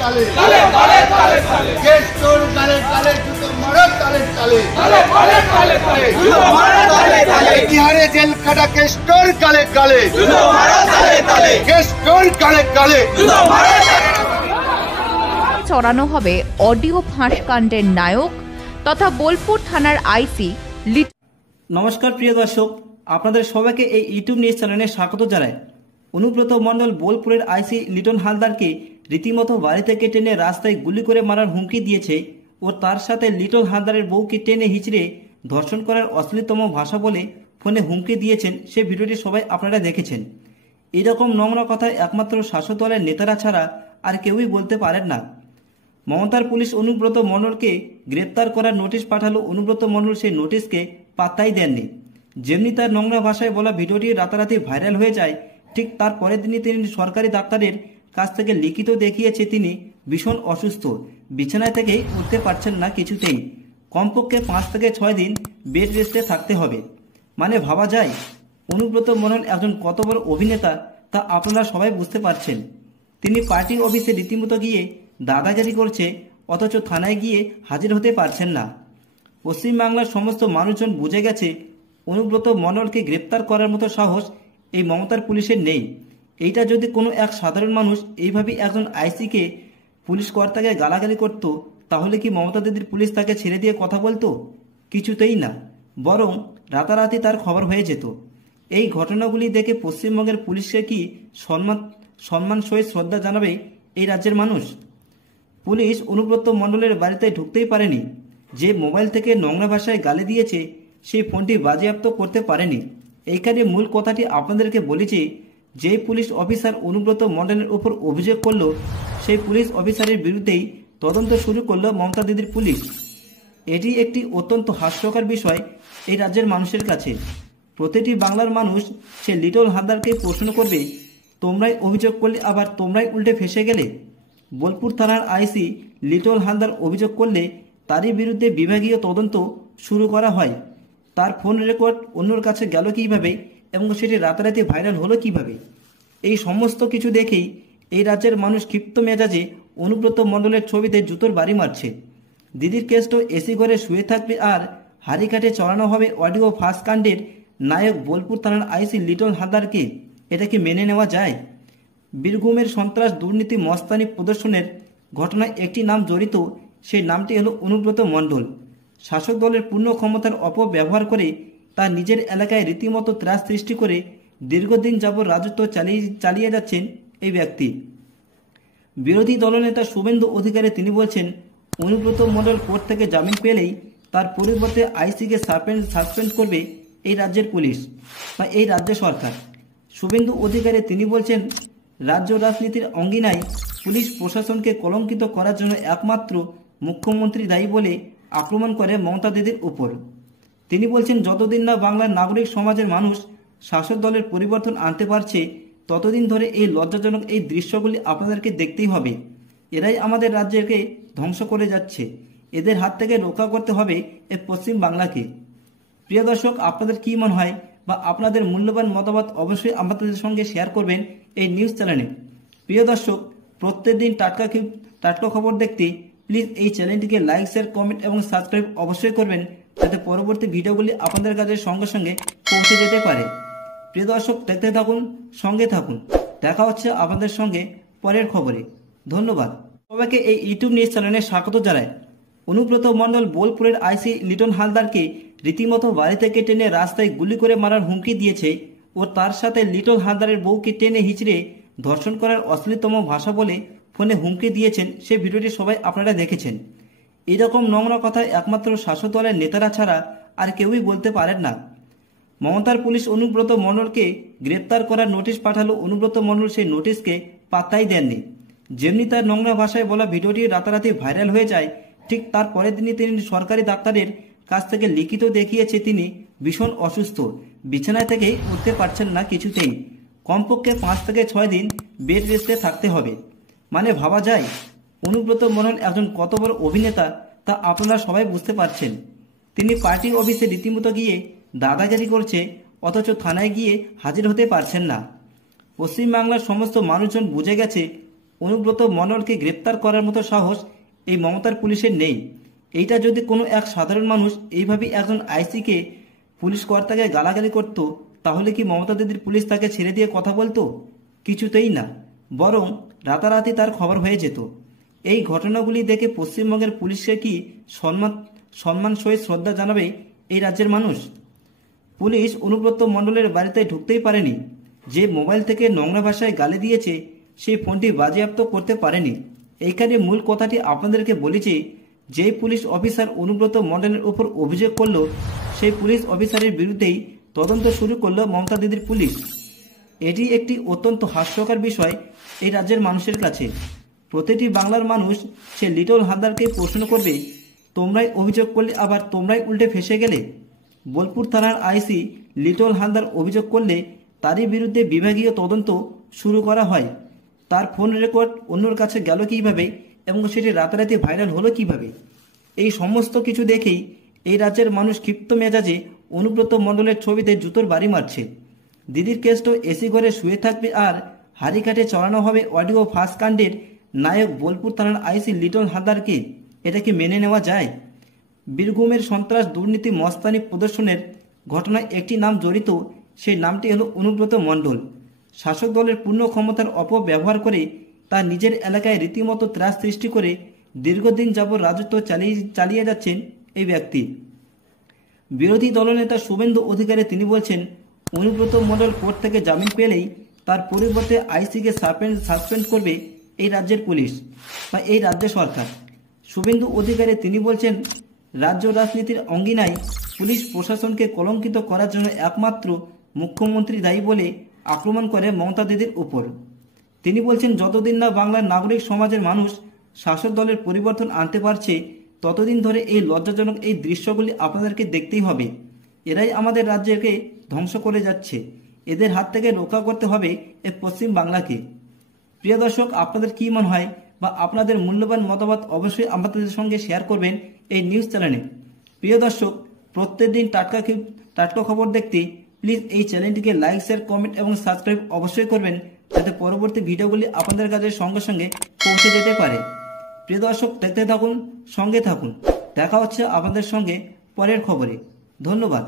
তালে তালে তালে তালে তালে কেষ্টর তালে তালে জুতো মারো তালে তালে তালে তালে তালে তালে জুতো মারো তালে তালে বিহারে জেল খাটা কেষ্টর কালে কালে জুতো মারো তালে তালে কেষ্টর কালে কালে জুতো মারো চড়ানো হবে অডিও ফাঁস কাণ্ডের নায়ক তথা বোলপুর থানার আইসি। নমস্কার প্রিয় দর্শক, আপনাদের সবাইকে এই ইউটিউব নিউজ চ্যানেলে স্বাগত জানাই। অনুব্রত মণ্ডল বোলপুরের আইসি লিটন হালদারকে রীতিমতো বাড়ি থেকে টেনে রাস্তায় গুলি করে মারার হুমকি দিয়েছে ও তার সাথে লিটন হালদারের বউকে টেনে হিচড়ে ধর্ষণ করার অশ্লীলতম ভাষা বলে ফোনে হুমকি দিয়েছেন। সে ভিডিওটি সবাই আপনারা দেখেছেন। এরকম নোংরা কথা একমাত্র শাসক দলের নেতারা ছাড়া আর কেউই বলতে পারেন না। মমতার পুলিশ অনুব্রত মণ্ডলকে গ্রেপ্তার করার নোটিশ পাঠালো। অনুব্রত মণ্ডল সেই নোটিশকে পাত্তাই দেননি। যেমনি তার নোংরা ভাষায় বলা ভিডিওটি রাতারাতি ভাইরাল হয়ে যায়, ঠিক তার পরের দিনই তিনি সরকারি ডাক্তারের কাছ থেকে লিখিত দেখিয়েছে তিনি ভীষণ অসুস্থ, বিছানায় থেকে উঠতে পারছেন না কিছুতেই, কমপক্ষে 5 থেকে 6 দিন বেড রেস্টে থাকতে হবে। মানে ভাবা যায় অনুব্রত মণ্ডল একজন কত বড় অভিনেতা তা আপনারা সবাই বুঝতে পারছেন। তিনি পার্টি অফিসে রীতিমতো গিয়ে দাদাগিরি করছে, অথচ থানায় গিয়ে হাজির হতে পারছেন না। পশ্চিমবাংলার সমস্ত মানুষজন বুঝে গেছে অনুব্রত মণ্ডলকে গ্রেপ্তার করার মতো সাহস এই মমতার পুলিশের নেই। এইটা যদি কোনো এক সাধারণ মানুষ এইভাবে একজন আইসিকে পুলিশ কর্তাকে গালাগালি করত, তাহলে কি মমতা দিদির পুলিশ তাকে ছেড়ে দিয়ে কথা বলতো? কিছুতেই না, বরং রাতারাতি তার খবর হয়ে যেত। এই ঘটনাগুলি দেখে পশ্চিমবঙ্গের পুলিশকে কি সম্মান সহিত শ্রদ্ধা জানাবে এই রাজ্যের মানুষ? পুলিশ অনুব্রত মণ্ডলের বাড়িতে ঢুকতেই পারেনি। যে মোবাইল থেকে নোংরা ভাষায় গালি দিয়েছে সেই ফোনটি বাজেয়াপ্ত করতে পারেনি। এইখানে মূল কথাটি আপনাদেরকে বলেছি, যে পুলিশ অফিসার অনুব্রত মণ্ডলের উপর অভিযোগ করলো সেই পুলিশ অফিসারের বিরুদ্ধেই তদন্ত শুরু করলো মমতা দিদির পুলিশ। এটি একটি অত্যন্ত হাস্যকর বিষয় এই রাজ্যের মানুষের কাছে। প্রতিটি বাংলার মানুষ সে লিটন হালদারকে প্রশ্ন করবে, তোমরাই অভিযোগ করলে আবার তোমরাই উল্টে ফেসে গেলে। বোলপুর থানার আইসি লিটন হালদার অভিযোগ করলে তারই বিরুদ্ধে বিভাগীয় তদন্ত শুরু করা হয়। তার ফোন রেকর্ড অন্যর কাছে গেল কীভাবে এবং সেটি রাতারাতি ভাইরাল হলো কিভাবে? এই সমস্ত কিছু দেখেই এই রাজ্যের মানুষ ক্ষিপ্ত মেজাজে অনুব্রত মণ্ডলের ছবিতে জুতোর বাড়ি মারছে। দিদির কেস তো এসি ঘরে শুয়ে থাকবে আর হাড়িকাঠে চড়ানো হবে অডিও ফাঁস কাণ্ডের নায়ক বোলপুর থানার আইসি লিটন হালদারকে। এটা কি মেনে নেওয়া যায়? বীরভূমের সন্ত্রাস দুর্নীতি মস্তানি প্রদর্শনের ঘটনায় একটি নাম জড়িত, সেই নামটি হলো অনুব্রত মণ্ডল। শাসক দলের পূর্ণ ক্ষমতার অপব্যবহার করে তার নিজের এলাকায় রীতিমতো ত্রাস সৃষ্টি করে দীর্ঘদিন যাবৎ রাজত্ব চালিয়ে যাচ্ছেন এই ব্যক্তি। বিরোধী দলনেতা শুভেন্দু অধিকারী তিনি বলছেন, অনুব্রত মণ্ডল কোর্ট থেকে জামিন পেলেই তার পরিবর্তে আইসিকে সাসপেন্ড করবে এই রাজ্যের পুলিশ বা এই রাজ্য সরকার। শুভেন্দু অধিকারী তিনি বলছেন, রাজ্য রাজনীতির অঙ্গিনায় পুলিশ প্রশাসনকে কলঙ্কিত করার জন্য একমাত্র মুখ্যমন্ত্রী দায়ী বলে আক্রমণ করে মমতা দিদির উপর। তিনি বলছেন, যতদিন না বাংলার নাগরিক সমাজের মানুষ শাসক দলের পরিবর্তন আনতে পারছে ততদিন ধরে এই লজ্জাজনক এই দৃশ্যগুলি আপনাদেরকে দেখতেই হবে। এরাই আমাদের রাজ্যকে ধ্বংস করে যাচ্ছে। এদের হাত থেকে রক্ষা করতে হবে এই পশ্চিম বাংলাকে। প্রিয় দর্শক, আপনাদের কি মনে হয় বা আপনাদের মূল্যবান মতামত অবশ্যই আমাদের সঙ্গে শেয়ার করবেন এই নিউজ চ্যানেলে। প্রিয় দর্শক, প্রত্যেকদিন টাটকা খবর দেখতে প্লিজ এই চ্যানেলটিকে লাইক, শেয়ার, কমেন্ট এবং সাবস্ক্রাইব অবশ্যই করবেন, যাতে পরবর্তী ভিডিওগুলি আপনাদের কাছে সঙ্গে সঙ্গে পৌঁছে যেতে পারে। প্রিয় দর্শক, দেখতে থাকুন, সঙ্গে থাকুন। দেখা হচ্ছে আপনাদের সঙ্গে পরের খবরে। ধন্যবাদ। সবাইকে এই ইউটিউব নিউজ চ্যানেলে স্বাগত জানাই। অনুব্রত মণ্ডল বোলপুরের আইসি লিটন হালদারকে রীতিমতো বাড়ি থেকে টেনে রাস্তায় গুলি করে মারার হুমকি দিয়েছে ও তার সাথে লিটন হালদারের বউকে টেনে হিচড়ে ধর্ষণ করার অশ্লীলতম ভাষা বলে ফোনে হুমকি দিয়েছেন। সে ভিডিওটি সবাই আপনারা দেখেছেন। এরকম নোংরা কথা একমাত্র শাসক দলের নেতারা ছাড়া আর কেউই বলতে পারেন না। মমতার পুলিশ অনুব্রত মণ্ডলকে গ্রেপ্তার করার নোটিশ পাঠালো। অনুব্রত মণ্ডল সেই নোটিশকে পাত্তাই দেননি। যেমনি তার নোংরা ভাষায় বলা ভিডিওটি রাতারাতি ভাইরাল হয়ে যায়, ঠিক তার পরের দিনই তিনি সরকারি ডাক্তারের কাছ থেকে লিখিত দেখিয়েছে তিনি ভীষণ অসুস্থ, বিছানায় থেকে উঠতে পারছেন না কিছুতেই, কমপক্ষে 5 থেকে 6 দিন বেড রেস্টে থাকতে হবে। মানে ভাবা যায় অনুব্রত মণ্ডল একজন কত বড় অভিনেতা তা আপনারা সবাই বুঝতে পারছেন। তিনি পার্টি অফিসে রীতিমতো গিয়ে দাদাগিরি করছে, অথচ থানায় গিয়ে হাজির হতে পারছেন না। পশ্চিমবাংলার সমস্ত মানুষজন বুঝে গেছে অনুব্রত মণ্ডলকে গ্রেপ্তার করার মতো সাহস এই মমতার পুলিশের নেই। এইটা যদি কোনো এক সাধারণ মানুষ এইভাবে একজন আইসিকে পুলিশ কর্তাকে গালাগালি করত, তাহলে কি মমতা দিদির পুলিশ তাকে ছেড়ে দিয়ে কথা বলতো? কিছুতেই না, বরং রাতারাতি তার খবর হয়ে যেত। এই ঘটনাগুলি দেখে পশ্চিমবঙ্গের পুলিশকে কি সম্মান সহিত শ্রদ্ধা জানাবে এই রাজ্যের মানুষ? পুলিশ অনুব্রত মণ্ডলের বাড়িতে ঢুকতেই পারেনি। যে মোবাইল থেকে নোংরা ভাষায় গালি দিয়েছে সেই ফোনটি বাজেয়াপ্ত করতে পারেনি। এইখানে মূল কথাটি আপনাদেরকে বলেছি, যেই পুলিশ অফিসার অনুব্রত মণ্ডলের উপর অভিযোগ করলো সেই পুলিশ অফিসারের বিরুদ্ধেই তদন্ত শুরু করলো মমতা দিদির পুলিশ। এটি একটি অত্যন্ত হাস্যকর বিষয় এই রাজ্যের মানুষের কাছে। প্রতিটি বাংলার মানুষ সে লিটল হালদারকে প্রশ্ন করবে, তোমরাই অভিযোগ করলে আবার তোমরাই উল্টে ফেসে গেলে। বোলপুর থানার আইসি লিটল হালদার অভিযোগ করলে তারই বিরুদ্ধে বিভাগীয় তদন্ত শুরু করা হয়। তার ফোন রেকর্ড অন্যর কাছে গেল কীভাবে এবং সেটি রাতারাতি ভাইরাল হলো কিভাবে? এই সমস্ত কিছু দেখেই এই রাজ্যের মানুষ ক্ষিপ্ত মেজাজে অনুব্রত মণ্ডলের ছবিতে জুতোর বাড়ি মারছে। দিদির কেসটা এসি ঘরে শুয়ে থাকবে আর হাড়িকাঠে চড়ানো হবে অডিও ফাঁস কাণ্ডের নায়ক বোলপুর থানার আইসি লিটল হালদারকে। এটা কি মেনে নেওয়া যায়? বীরভূমের সন্ত্রাস দুর্নীতি মস্তানি প্রদর্শনের ঘটনায় একটি নাম জড়িত, সেই নামটি হলো অনুব্রত মণ্ডল। শাসক দলের পূর্ণ ক্ষমতার অপব্যবহার করে তার নিজের এলাকায় রীতিমতো ত্রাস সৃষ্টি করে দীর্ঘদিন যাবৎ রাজত্ব চালিয়ে যাচ্ছেন এই ব্যক্তি। বিরোধী দলনেতা শুভেন্দু অধিকারী তিনি বলছেন, অনুব্রত মণ্ডল কোর্ট থেকে জামিন পেলেই তার পরিবর্তে আইসিকে সাসপেন্ড করবে এই রাজ্যের পুলিশ বা এই রাজ্য সরকার। শুভেন্দু অধিকারী তিনি বলছেন, রাজ্য রাজনীতির অঙ্গিনায় পুলিশ প্রশাসনকে কলঙ্কিত করার জন্য একমাত্র মুখ্যমন্ত্রী দায়ী বলে আক্রমণ করে মমতা দিদির উপর। তিনি বলছেন, যতদিন না বাংলার নাগরিক সমাজের মানুষ শাসক দলের পরিবর্তন আনতে পারছে ততদিন ধরে এই লজ্জাজনক এই দৃশ্যগুলি আপনাদেরকে দেখতেই হবে। এরাই আমাদের রাজ্যকে ধ্বংস করে যাচ্ছে। এদের হাত থেকে রক্ষা করতে হবে এই পশ্চিম বাংলাকে। প্রিয় দর্শক, আপনাদের কি মনে হয় বা আপনাদের মূল্যবান মতামত অবশ্যই আমাদের সঙ্গে শেয়ার করবেন এই নিউজ চ্যানেলে। প্রিয় দর্শক, প্রত্যেকদিন টাটকা খবর দেখতে প্লিজ এই চ্যানেলটিকে লাইক, শেয়ার, কমেন্ট এবং সাবস্ক্রাইব অবশ্যই করবেন, যাতে পরবর্তী ভিডিওগুলি আপনাদের কাছে সঙ্গে সঙ্গে পৌঁছে যেতে পারে। প্রিয় দর্শক, দেখতে থাকুন, সঙ্গে থাকুন। দেখা হচ্ছে আপনাদের সঙ্গে পরের খবরে। ধন্যবাদ।